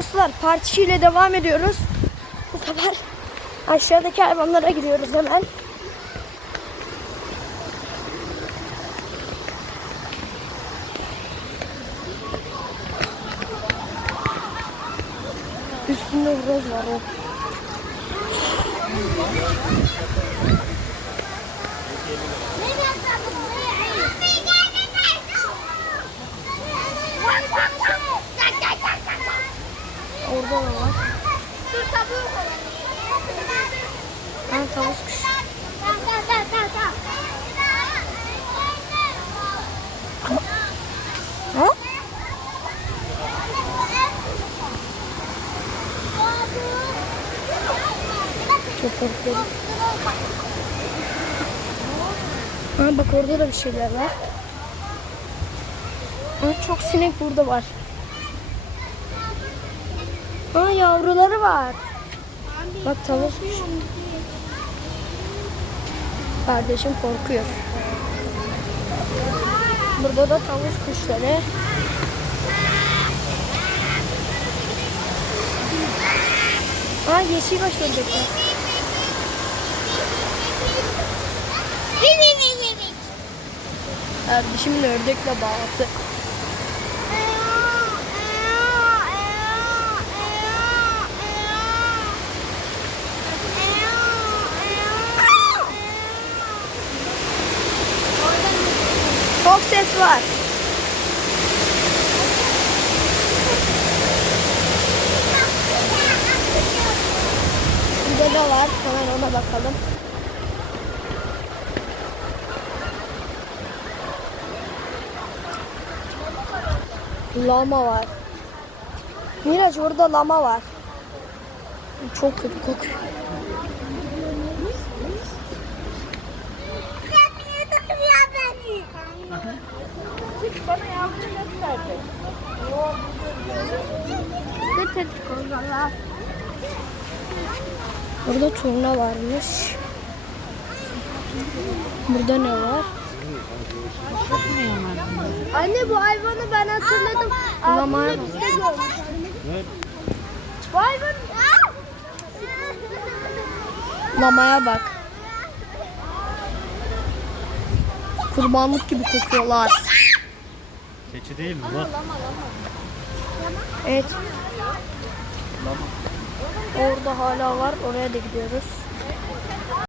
dostlar part 2 ile devam ediyoruz. Bu sefer aşağıdaki hayvanlara gidiyoruz hemen. Üstünde horoz var o. Orada da var. Dur tavuğu Ha tavus kuş. Tamam tamam tamam tamam tamam. Ha? Bak orada da bir şeyler var. Ha, çok sinek burada var. Ha yavruları var. Bak tavus kuş. Kardeşim korkuyor. Burada da tavus kuşları. Ha yeşil baş ördekler. Kardeşimin ördekle bağlısı. Çok ses var. Burada da var. Hemen ona bakalım. Lama var. Miraç orada lama var. Çok kötü kokuyor. Burada turna varmış. Burada ne var? Anne bu hayvanı ben hatırladım. Lama var. Bu hayvan... Lamaya bak. Kurbanlık gibi kokuyorlar. Keçi değil mi lan? Evet. Orada hala var. Oraya da gidiyoruz.